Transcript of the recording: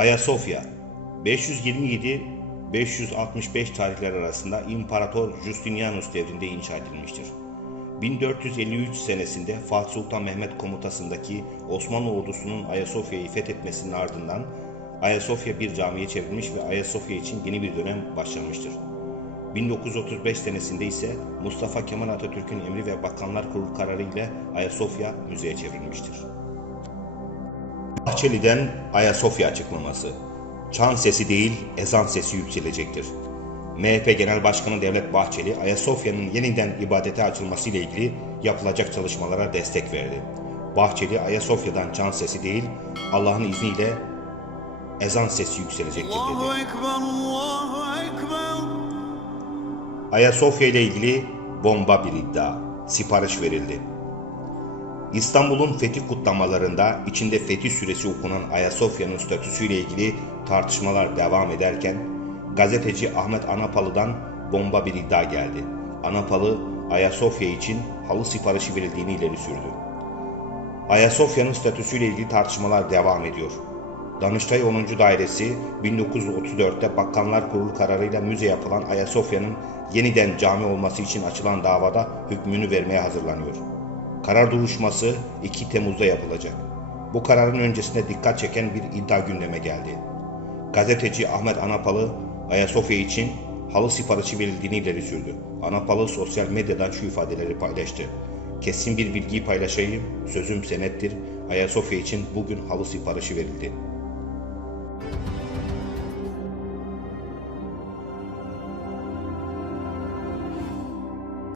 Ayasofya 527-565 tarihler arasında İmparator Justinianus devrinde inşa edilmiştir. 1453 senesinde Fatih Sultan Mehmet komutasındaki Osmanlı ordusunun Ayasofya'yı fethetmesinin ardından Ayasofya bir camiye çevrilmiş ve Ayasofya için yeni bir dönem başlamıştır. 1935 senesinde ise Mustafa Kemal Atatürk'ün emri ve Bakanlar Kurulu kararı ile Ayasofya müzeye çevrilmiştir. Bahçeli'den Ayasofya açıklaması. Çan sesi değil, ezan sesi yükselecektir. MHP Genel Başkanı Devlet Bahçeli, Ayasofya'nın yeniden ibadete açılması ile ilgili yapılacak çalışmalara destek verdi. Bahçeli, Ayasofya'dan çan sesi değil, Allah'ın izniyle ezan sesi yükselecektir dedi. Ayasofya ile ilgili bomba bir iddia. Sipariş verildi. İstanbul'un fetih kutlamalarında içinde fetih süresi okunan Ayasofya'nın statüsüyle ilgili tartışmalar devam ederken gazeteci Ahmet Anapalı'dan bomba bir iddia geldi. Anapalı Ayasofya için halı siparişi verildiğini ileri sürdü. Ayasofya'nın statüsüyle ilgili tartışmalar devam ediyor. Danıştay 10. Dairesi 1934'te Bakanlar Kurulu kararıyla müze yapılan Ayasofya'nın yeniden cami olması için açılan davada hükmünü vermeye hazırlanıyor. Karar duruşması 2 Temmuz'da yapılacak. Bu kararın öncesinde dikkat çeken bir iddia gündeme geldi. Gazeteci Ahmet Anapalı Ayasofya için halı siparişi verildiğini ileri sürdü. Anapalı sosyal medyadan şu ifadeleri paylaştı. Kesin bir bilgiyi paylaşayım, sözüm senettir. Ayasofya için bugün halı siparişi verildi.